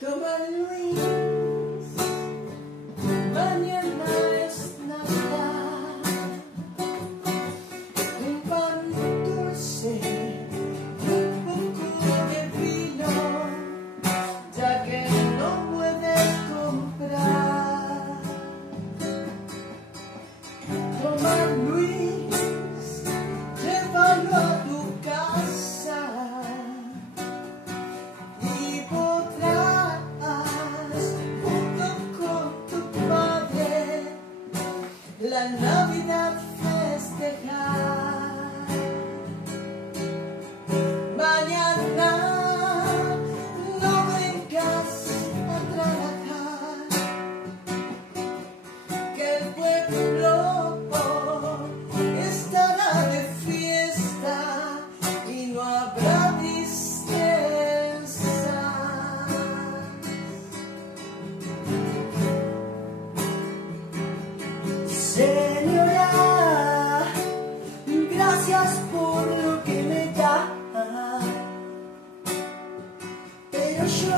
Toma Luis, mañana es Navidad, un pan dulce y un poco de vino, ya que no puedes comprar. Toma Luis, llévalo a tu casa y podrás, junto con tu padre, la Navidad festejar. Mañana no vengas a trabajar, que el pueblo estará de fiesta y no habrá tristezas. Señora, gracias por lo que me da, pero yo